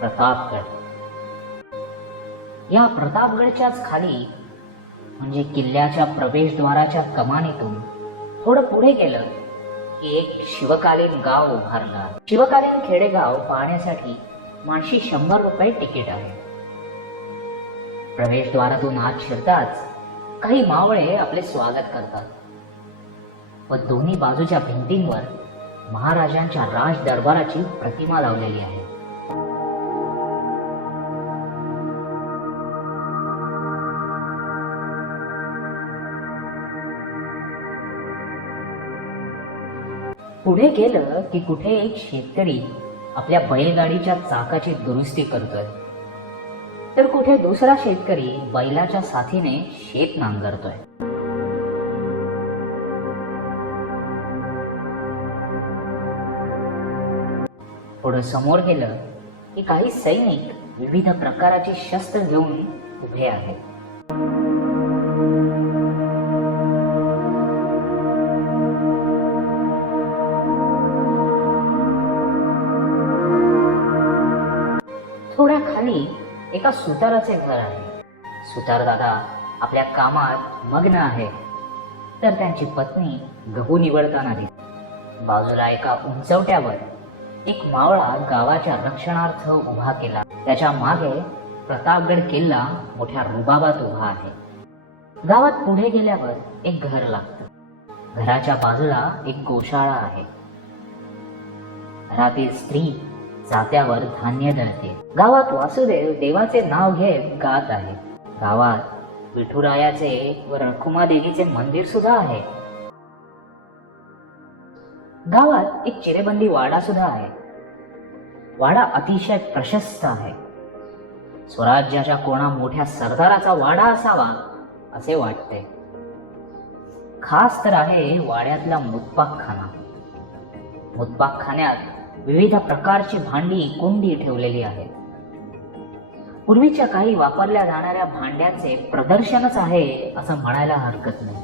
प्रतापगड. या प्रतापगडच्याच खाली म्हणजे किल्ल्याच्या प्रवेशद्वाराच्या कमानीतून थोडं पुढे गेलं की एक शिवकालीन गाव उभारला. शिवकालीन खेडेगाव पाहण्यासाठी माणशी शंभर रुपये तिकीट आहे. प्रवेशद्वारातून आत शिरताच काही मावळे आपले स्वागत करतात. व दोन्ही बाजूच्या भिंतींवर महाराजांच्या राज दरबाराची प्रतिमा लावलेली आहे. पुढे गेलं की कुठे एक शेतकरी आपल्या बैलगाडीच्या चाकाची दुरुस्ती करतोय. तर कुठे दुसरा शेतकरी बैलाच्या साथीने शेत नांगरतोय. पुढे समोर गेलं की काही सैनिक विविध प्रकाराची शस्त्र घेऊन उभे आहेत. खाली एका सुताराचे घर आहे. सुतार दादा आपल्या कामात मग्न आहे. तर त्यांची पत्नी गहू निवडताना दिसते. बाजूला एका उंचवट्यावर एक मावळा गावाच्या रक्षणार्थ उभा केला. त्याच्यामागे प्रतापगड किल्ला मोठ्या रुबाबात उभा आहे. गावात पुढे गेल्यावर एक घर लागतं. घराच्या बाजूला एक गोशाळा आहे. घरातील स्त्री जात्यावर धान्य दळते गावात वासुदेव देवाचे नाव घेत गात आहे. गावात विठुरायाचे व रखुमा देवीचे मंदिर सुद्धा आहे. गावात एक चिरेबंदी वाडा सुद्धा आहे. वाडा अतिशय प्रशस्त आहे. स्वराज्याच्या कोणा मोठ्या सरदाराचा वाडा असावा असे वाटते. खास तर आहे वाड्यातला मुतपाकखाना. मुतपाकखान्यात विविध प्रकारची भांडी कुंडी ठेवलेली आहेत. पूर्वीच्या काही वापरल्या जाणाऱ्या भांड्यांचे प्रदर्शनच आहे असं म्हणायला हरकत नाही.